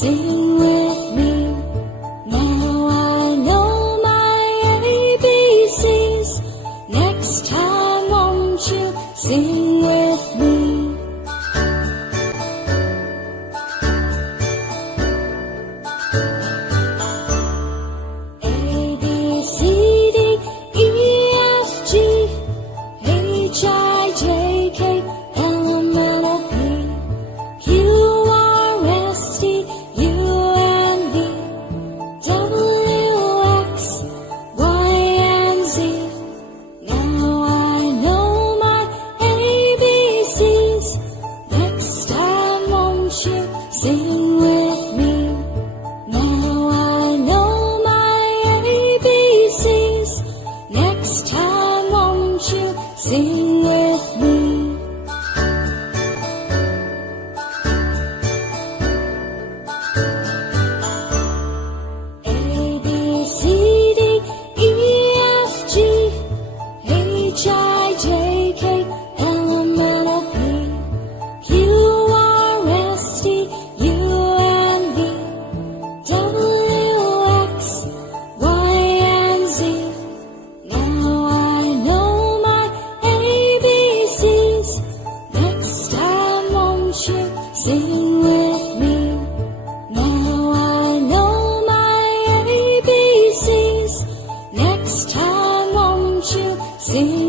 Sing with me. Now I know my ABCs. Next time won't you sing with me? A, B, C, D, E, F, G, H, I, J, K, L, M, N, O, P, Q, R, S, T, U, N, V, W, X, Y, and Z. Now I know my ABCs. Next time won't you sing with me? Now I know my ABCs. Next time won't you sing with me? A, B, C, D, E, F, G, H, I, J, K, L, M, N, O, P, Q, R, S, T, U, N, V, W, X, Y, and Z. Now I know my ABCs. Next time won't you sing with me? Now I know my ABCs. Next time won't you sing